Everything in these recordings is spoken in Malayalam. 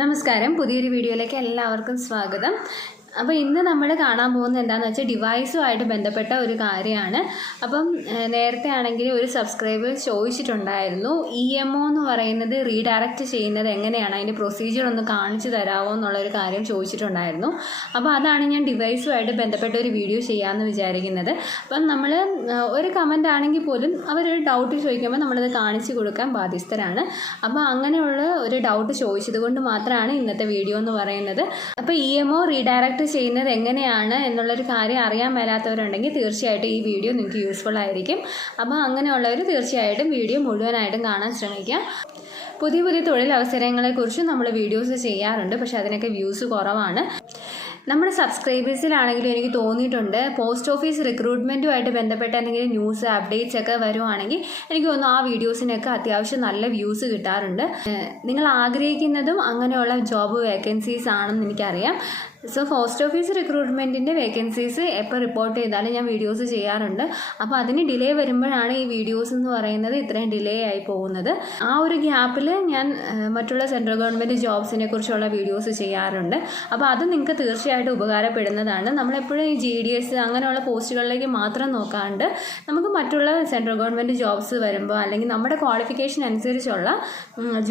നമസ്കാരം, പുതിയൊരു വീഡിയോയിലേക്ക് എല്ലാവർക്കും സ്വാഗതം. അപ്പോൾ ഇന്ന് നമ്മൾ കാണാൻ പോകുന്നത് എന്താണെന്ന് വെച്ചാൽ ഡിവൈസുമായിട്ട് ബന്ധപ്പെട്ട ഒരു കാര്യമാണ്. അപ്പം നേരത്തെ ആണെങ്കിൽ ഒരു സബ്സ്ക്രൈബർ ചോദിച്ചിട്ടുണ്ടായിരുന്നു, EMO എന്ന് പറയുന്നത് റീഡയറക്റ്റ് ചെയ്യുന്നത് എങ്ങനെയാണ്, അതിൻ്റെ പ്രൊസീജിയർ ഒന്ന് കാണിച്ചു തരാമോ എന്നുള്ളൊരു കാര്യം ചോദിച്ചിട്ടുണ്ടായിരുന്നു. അപ്പോൾ അതാണ് ഞാൻ ഡിവൈസുമായിട്ട് ബന്ധപ്പെട്ട ഒരു വീഡിയോ ചെയ്യാമെന്ന് വിചാരിക്കുന്നത്. അപ്പം നമ്മൾ ഒരു കമൻ്റ് ആണെങ്കിൽ പോലും അവരൊരു ഡൗട്ട് ചോദിക്കുമ്പോൾ നമ്മളത് കാണിച്ചു കൊടുക്കാൻ ബാധ്യസ്ഥരാണ്. അപ്പോൾ അങ്ങനെയുള്ള ഒരു ഡൗട്ട് ചോദിച്ചത് കൊണ്ട് മാത്രമാണ് ഇന്നത്തെ വീഡിയോ എന്ന് പറയുന്നത്. അപ്പോൾ EMO റീഡയറക്റ്റ് ചെയ്യുന്നത് എങ്ങനെയാണ് എന്നുള്ളൊരു കാര്യം അറിയാൻ മേലാത്തവരുണ്ടെങ്കിൽ തീർച്ചയായിട്ടും ഈ വീഡിയോ നിങ്ങൾക്ക് യൂസ്ഫുൾ ആയിരിക്കും. അപ്പോൾ അങ്ങനെയുള്ളവർ തീർച്ചയായിട്ടും വീഡിയോ മുഴുവനായിട്ടും കാണാൻ ശ്രമിക്കുക. പുതിയ പുതിയ തൊഴിലവസരങ്ങളെക്കുറിച്ച് നമ്മൾ വീഡിയോസ് ചെയ്യാറുണ്ട്, പക്ഷേ അതിനൊക്കെ വ്യൂസ് കുറവാണ്. നമ്മുടെ സബ്സ്ക്രൈബേഴ്സിലാണെങ്കിലും എനിക്ക് തോന്നിയിട്ടുണ്ട്, പോസ്റ്റ് ഓഫീസ് റിക്രൂട്ട്മെൻറ്റുമായിട്ട് ബന്ധപ്പെട്ട എന്തെങ്കിലും ന്യൂസ് അപ്ഡേറ്റ്സ് ഒക്കെ വരുവാണെങ്കിൽ എനിക്ക് തോന്നുന്നു ആ വീഡിയോസിനൊക്കെ അത്യാവശ്യം നല്ല വ്യൂസ് കിട്ടാറുണ്ട്. നിങ്ങൾ ആഗ്രഹിക്കുന്നതും അങ്ങനെയുള്ള ജോബ് വേക്കൻസീസ് ആണെന്ന് എനിക്കറിയാം. സോ പോസ്റ്റ് ഓഫീസ് റിക്രൂട്ട്മെൻറ്റിൻ്റെ വേക്കൻസീസ് എപ്പോൾ റിപ്പോർട്ട് ചെയ്താലും ഞാൻ വീഡിയോസ് ചെയ്യാറുണ്ട്. അപ്പോൾ അതിന് ഡിലേ വരുമ്പോഴാണ് ഈ വീഡിയോസ് എന്ന് പറയുന്നത് ഇത്രയും ഡിലേ ആയി പോകുന്നത്. ആ ഒരു ഗ്യാപ്പിൽ ഞാൻ മറ്റുള്ള സെൻട്രൽ ഗവൺമെൻറ് ജോബ്സിനെ കുറിച്ചുള്ള വീഡിയോസ് ചെയ്യാറുണ്ട്. അപ്പോൾ അത് നിങ്ങൾക്ക് തീർച്ചയായിട്ടും ഉപകാരപ്പെടുന്നതാണ്. നമ്മളെപ്പോഴും ഈ GDS അങ്ങനെയുള്ള പോസ്റ്റുകളിലേക്ക് മാത്രം നോക്കാണ്ട് നമുക്ക് മറ്റുള്ള സെൻട്രൽ ഗവൺമെൻറ് ജോബ്സ് വരുമ്പോൾ അല്ലെങ്കിൽ നമ്മുടെ ക്വാളിഫിക്കേഷൻ അനുസരിച്ചുള്ള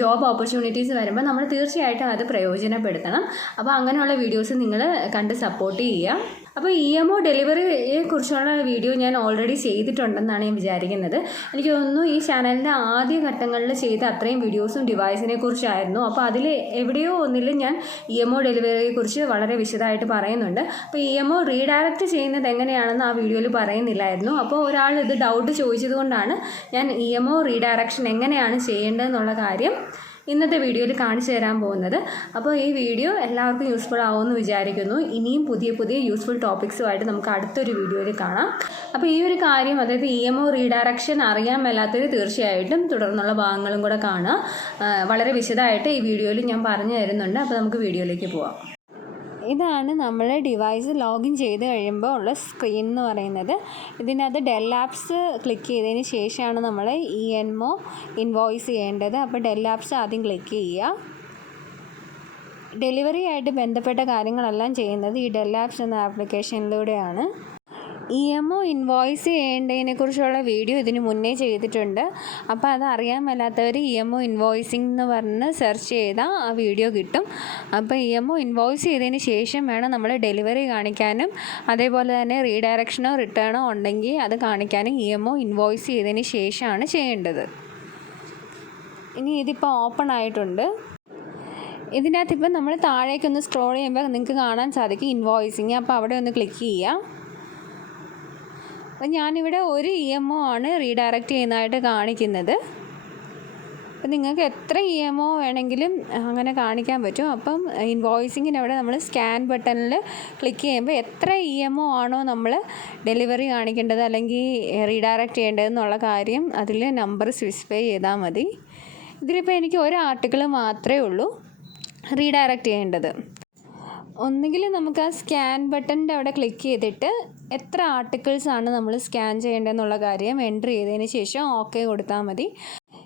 ജോബ് ഓപ്പർച്യൂണിറ്റീസ് വരുമ്പോൾ നമ്മൾ തീർച്ചയായിട്ടും അത് പ്രയോജനപ്പെടുത്തണം. അപ്പോൾ അങ്ങനെയുള്ള വീഡിയോസ് നിങ്ങൾ കണ്ട് സപ്പോർട്ട് ചെയ്യുക. അപ്പോൾ EMO ഡെലിവറിയെ കുറിച്ചുള്ള വീഡിയോ ഞാൻ ഓൾറെഡി ചെയ്തിട്ടുണ്ടെന്നാണ് ഞാൻ വിചാരിക്കുന്നത്. എനിക്ക് തോന്നുന്നു ഈ ചാനലിൻ്റെ ആദ്യ ഘട്ടങ്ങളിൽ ചെയ്ത അത്രയും വീഡിയോസും ഡിവൈസിനെ കുറിച്ചായിരുന്നു. അപ്പോൾ അതിൽ എവിടെയോ ഒന്നിൽ ഞാൻ EMO ഡെലിവറിയെക്കുറിച്ച് വളരെ വിശദമായിട്ട് പറയുന്നുണ്ട്. അപ്പോൾ EMO റീഡയറക്റ്റ് ചെയ്യുന്നത് എങ്ങനെയാണെന്ന് ആ വീഡിയോയിൽ പറയുന്നില്ലായിരുന്നു. അപ്പോൾ ഒരാൾ ഇത് ഡൗട്ട് ചോദിച്ചത് കൊണ്ടാണ് ഞാൻ EMO റീഡയറക്ഷൻ എങ്ങനെയാണ് ചെയ്യേണ്ടതെന്നുള്ള കാര്യം ഇന്നത്തെ വീഡിയോയിൽ കാണിച്ചു തരാൻ പോകുന്നത്. അപ്പോൾ ഈ വീഡിയോ എല്ലാവർക്കും യൂസ്ഫുൾ ആവുമെന്ന് വിചാരിക്കുന്നു. ഇനിയും പുതിയ പുതിയ യൂസ്ഫുൾ ടോപ്പിക്സുമായിട്ട് നമുക്ക് അടുത്തൊരു വീഡിയോയിൽ കാണാം. അപ്പോൾ ഈ ഒരു കാര്യം, അതായത് EMO റീഡയറക്ഷൻ അറിയാൻ മേലാത്തവർ തീർച്ചയായിട്ടും തുടർന്നുള്ള ഭാഗങ്ങളും കൂടെ കാണുക. വളരെ വിശദമായിട്ട് ഈ വീഡിയോയിൽ ഞാൻ പറഞ്ഞു തരുന്നുണ്ട്. അപ്പോൾ നമുക്ക് വീഡിയോയിലേക്ക് പോവാം. ഇതാണ് നമ്മൾ ഡിവൈസ് ലോഗിൻ ചെയ്ത് കഴിയുമ്പോൾ ഉള്ള സ്ക്രീൻ എന്ന് പറയുന്നത്. ഇതിനകത്ത് ഡെൽ ആപ്സ് ക്ലിക്ക് ചെയ്തതിന് ശേഷമാണ് നമ്മൾ EMO ഇൻവോയ്സ് ചെയ്യേണ്ടത്. അപ്പോൾ ഡെൽ ആപ്സ് ആദ്യം ക്ലിക്ക് ചെയ്യുക. ഡെലിവറി ആയിട്ട് ബന്ധപ്പെട്ട കാര്യങ്ങളെല്ലാം ചെയ്യുന്നത് ഈ ഡെൽ ആപ്സ് എന്ന ആപ്ലിക്കേഷനിലൂടെയാണ്. EMO ഇൻവോയ്സ് ചെയ്യേണ്ടതിനെക്കുറിച്ചുള്ള വീഡിയോ ഇതിന് മുന്നേ ചെയ്തിട്ടുണ്ട്. അപ്പോൾ അത് അറിയാൻ മേലാത്തവർ EMO ഇൻവോയ്സിംഗ് എന്ന് പറഞ്ഞ് സെർച്ച് ചെയ്താൽ ആ വീഡിയോ കിട്ടും. അപ്പോൾ EMO ഇൻവോയ്സ് ചെയ്തതിന് ശേഷം വേണം നമ്മൾ ഡെലിവറി കാണിക്കാനും അതേപോലെ തന്നെ റീഡയറക്ഷനോ റിട്ടേണോ ഉണ്ടെങ്കിൽ അത് കാണിക്കാനും EMO ഇൻവോയ്സ് ചെയ്തതിന് ശേഷമാണ് ചെയ്യേണ്ടത്. ഇനി ഇതിപ്പോൾ ഓപ്പൺ ആയിട്ടുണ്ട്. ഇതിനകത്തിപ്പോൾ നമ്മൾ താഴേക്കൊന്ന് സ്ക്രോൾ ചെയ്യുമ്പോൾ നിങ്ങൾക്ക് കാണാൻ സാധിക്കും ഇൻവോയ്സിങ്. അപ്പോൾ അവിടെ ഒന്ന് ക്ലിക്ക് ചെയ്യാം. അപ്പം ഞാനിവിടെ ഒരു EMO ആണ് റീഡയറക്റ്റ് ചെയ്യുന്നതായിട്ട് കാണിക്കുന്നത്. അപ്പം നിങ്ങൾക്ക് എത്ര EMO വേണമെങ്കിലും അങ്ങനെ കാണിക്കാൻ പറ്റും. അപ്പം ഇൻവോയ്സിങ്ങിന് അവിടെ നമ്മൾ സ്കാൻ ബട്ടണിൽ ക്ലിക്ക് ചെയ്യുമ്പോൾ എത്ര EMO ആണോ നമ്മൾ ഡെലിവറി കാണിക്കേണ്ടത് അല്ലെങ്കിൽ റീഡയറക്റ്റ് ചെയ്യേണ്ടതെന്നുള്ള കാര്യം അതിൽ നമ്പർ സ്പെസിഫൈ ചെയ്താൽ മതി. ഇതിലിപ്പോൾ എനിക്ക് ഒരു ആർട്ടിക്കിൾ മാത്രമേ ഉള്ളൂ റീഡയറക്റ്റ് ചെയ്യേണ്ടത്. ഒന്നുകിൽ നമുക്ക് ആ സ്കാൻ ബട്ടണിൻ്റെ അവിടെ ക്ലിക്ക് ചെയ്തിട്ട് എത്ര ആർട്ടിക്കിൾസാണ് നമ്മൾ സ്കാൻ ചെയ്യേണ്ടതെന്നുള്ള കാര്യം എൻ്റർ ചെയ്തതിന് ശേഷം ഓക്കെ കൊടുത്താൽ മതി.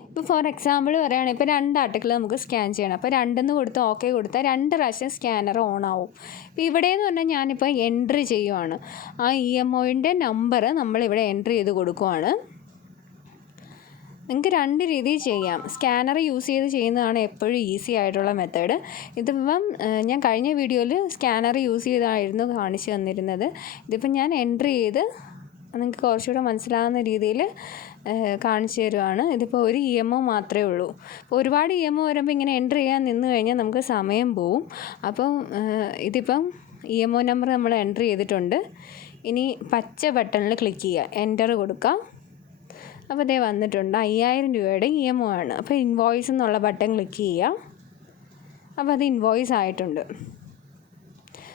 ഇപ്പോൾ ഫോർ എക്സാമ്പിൾ പറയുകയാണെങ്കിൽ ഇപ്പോൾ 2 ആർട്ടിക്കിൾ നമുക്ക് സ്കാൻ ചെയ്യണം. അപ്പോൾ 2 കൊടുത്ത് ഓക്കെ കൊടുത്താൽ 2 പ്രാവശ്യം സ്കാനർ ഓൺ ആവും. ഇപ്പോൾ ഇവിടെയെന്ന് പറഞ്ഞാൽ ഞാനിപ്പോൾ എൻ്റർ ചെയ്യുവാണ്. ആ EMOൻ്റെ നമ്പർ നമ്മളിവിടെ എൻ്റർ ചെയ്ത് കൊടുക്കുവാണ്. നിങ്ങൾക്ക് 2 രീതിയിൽ ചെയ്യാം. സ്കാനർ യൂസ് ചെയ്ത് ചെയ്യുന്നതാണ് എപ്പോഴും ഈസി ആയിട്ടുള്ള മെത്തേഡ്. ഇതിപ്പം ഞാൻ കഴിഞ്ഞ വീഡിയോയിൽ സ്കാനർ യൂസ് ചെയ്തായിരുന്നു കാണിച്ചു തന്നിരുന്നത്. ഇതിപ്പം ഞാൻ എൻ്റർ ചെയ്ത് നിങ്ങൾക്ക് കുറച്ചുകൂടെ മനസ്സിലാകുന്ന രീതിയിൽ കാണിച്ചു തരുവാണ്. ഇതിപ്പോൾ ഒരു EMO മാത്രമേ ഉള്ളൂ. അപ്പോൾ ഒരുപാട് EMO വരുമ്പോൾ ഇങ്ങനെ എൻ്റർ ചെയ്യാൻ നിന്ന് കഴിഞ്ഞാൽ നമുക്ക് സമയം പോവും. അപ്പം ഇതിപ്പം EMO നമ്പർ നമ്മൾ എൻ്റർ ചെയ്തിട്ടുണ്ട്. ഇനി പച്ച ബട്ടണിൽ ക്ലിക്ക് ചെയ്യുക, എൻ്റർ കൊടുക്കുക. അപ്പോൾ ഇതേ വന്നിട്ടുണ്ട്. 5000 രൂപയുടെ EMO ആണ്. അപ്പോൾ ഇൻവോയ്സ് എന്നുള്ള ബട്ടൺ ക്ലിക്ക് ചെയ്യുക. അപ്പോൾ അത് ഇൻവോയ്സ് ആയിട്ടുണ്ട്.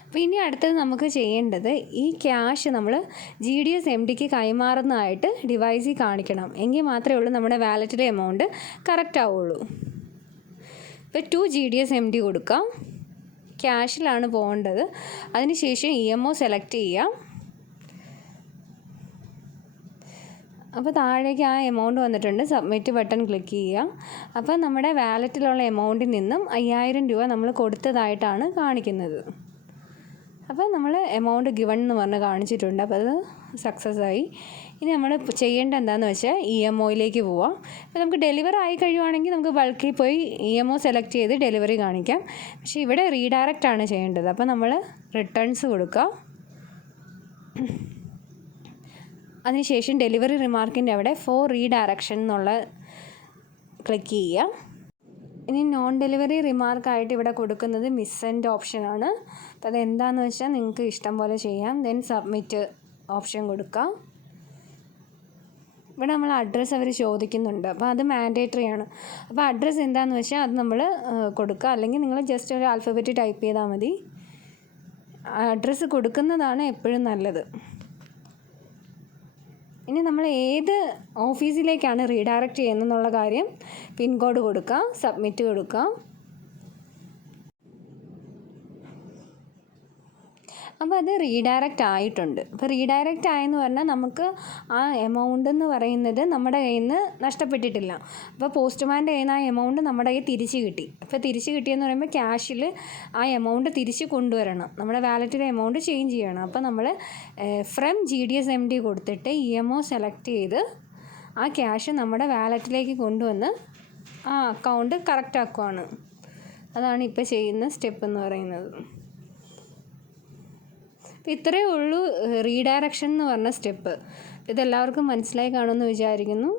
അപ്പോൾ ഇനി അടുത്തത് നമുക്ക് ചെയ്യേണ്ടത് ഈ ക്യാഷ് നമ്മൾ GDS MDക്ക് കൈമാറുന്നതായിട്ട് ഡിവൈസിൽ കാണിക്കണം. എങ്കിൽ മാത്രമേ ഉള്ളൂ നമ്മുടെ വാലറ്റിലെ എമൗണ്ട് കറക്റ്റ് ആവുള്ളൂ. ഇപ്പോൾ 2 GDS MD കൊടുക്കാം. ക്യാഷിലാണ് പോകേണ്ടത്. അതിനുശേഷം EMO സെലക്ട് ചെയ്യാം. അപ്പോൾ താഴേക്ക് ആ എമൗണ്ട് വന്നിട്ടുണ്ട്. സബ്മിറ്റ് ബട്ടൺ ക്ലിക്ക് ചെയ്യുക. അപ്പോൾ നമ്മുടെ വാലറ്റിലുള്ള എമൗണ്ടിൽ നിന്നും 5000 രൂപ നമ്മൾ കൊടുത്തതായിട്ടാണ് കാണിക്കുന്നത്. അപ്പോൾ നമ്മൾ എമൗണ്ട് ഗിവൺ എന്ന് പറഞ്ഞ് കാണിച്ചിട്ടുണ്ട്. അപ്പോൾ അത് സക്സസ് ആയി. ഇനി നമ്മൾ ചെയ്യേണ്ട എന്താണെന്ന് വെച്ചാൽ EMOയിലേക്ക് പോവാം. അപ്പോൾ നമുക്ക് ഡെലിവറി ആയി കഴിയുവാണെങ്കിൽ നമുക്ക് ബൾക്കിൽ പോയി EMO സെലക്ട് ചെയ്ത് ഡെലിവറി കാണിക്കാം. പക്ഷേ ഇവിടെ റീഡയറക്റ്റ് ആണ് ചെയ്യേണ്ടത്. അപ്പോൾ നമ്മൾ റിട്ടേൺസ് കൊടുക്കുക. അതിനുശേഷം ഡെലിവറി റിമാർക്കിൻ്റെ അവിടെ ഫോർ റീഡയറക്ഷൻ എന്നുള്ള ക്ലിക്ക് ചെയ്യുക. ഇനി നോൺ ഡെലിവറി റിമാർക്കായിട്ട് ഇവിടെ കൊടുക്കുന്നത് മിസ്സെൻ്റ് ഓപ്ഷനാണ്. അപ്പോൾ അതെന്താണെന്ന് വെച്ചാൽ നിങ്ങൾക്ക് ഇഷ്ടം പോലെ ചെയ്യാം. ദെൻ സബ്മിറ്റ് ഓപ്ഷൻ കൊടുക്കുക. ഇവിടെ നമ്മൾ അഡ്രസ്സ് അവർ ചോദിക്കുന്നുണ്ട്. അപ്പോൾ അത് മാൻഡേറ്ററി ആണ്. അപ്പോൾ അഡ്രസ്സ് എന്താണെന്ന് വെച്ചാൽ അത് നമ്മൾ കൊടുക്കുക. അല്ലെങ്കിൽ നിങ്ങൾ ജസ്റ്റ് ഒരു ആൽഫബറ്റ് ടൈപ്പ് ചെയ്താൽ മതി. അഡ്രസ്സ് കൊടുക്കുന്നതാണ് എപ്പോഴും നല്ലത്. ഇനി നമ്മൾ ഏത് ഓഫീസിലേക്കാണ് റീഡയറക്റ്റ് ചെയ്യുന്നതെന്നുള്ള കാര്യം പിൻകോഡ് കൊടുക്കുക, സബ്മിറ്റ് കൊടുക്കുക. അപ്പോൾ അത് റീഡയറക്റ്റ് ആയിട്ടുണ്ട്. അപ്പോൾ റീഡയറക്റ്റ് ആയെന്ന് പറഞ്ഞാൽ നമുക്ക് ആ എമൗണ്ട് എന്ന് പറയുന്നത് നമ്മുടെ കയ്യിൽ നിന്ന് നഷ്ടപ്പെട്ടിട്ടില്ല. അപ്പോൾ പോസ്റ്റ്മാൻ്റെ കയ്യിൽ നിന്ന് ആ എമൗണ്ട് നമ്മുടെ കയ്യിൽ തിരിച്ച് കിട്ടി. അപ്പോൾ തിരിച്ച് കിട്ടിയെന്ന് പറയുമ്പോൾ ക്യാഷിൽ ആ എമൗണ്ട് തിരിച്ച് കൊണ്ടുവരണം. നമ്മുടെ വാലറ്റിലെ എമൗണ്ട് ചേഞ്ച് ചെയ്യണം. അപ്പോൾ നമ്മൾ ഫ്രം GDSMD കൊടുത്തിട്ട് EMO സെലക്ട് ചെയ്ത് ആ ക്യാഷ് നമ്മുടെ വാലറ്റിലേക്ക് കൊണ്ടുവന്ന് ആ അക്കൗണ്ട് കറക്റ്റ് ആക്കുവാണ്. അതാണ് ഇപ്പോൾ ചെയ്യുന്ന സ്റ്റെപ്പ് എന്ന് പറയുന്നത്. അപ്പോൾ ഇത്രയേ ഉള്ളൂ റീഡയറക്ഷൻ എന്ന് പറഞ്ഞ സ്റ്റെപ്പ്. ഇതെല്ലാവർക്കും മനസ്സിലായി കാണുമെന്ന് വിചാരിക്കുന്നു.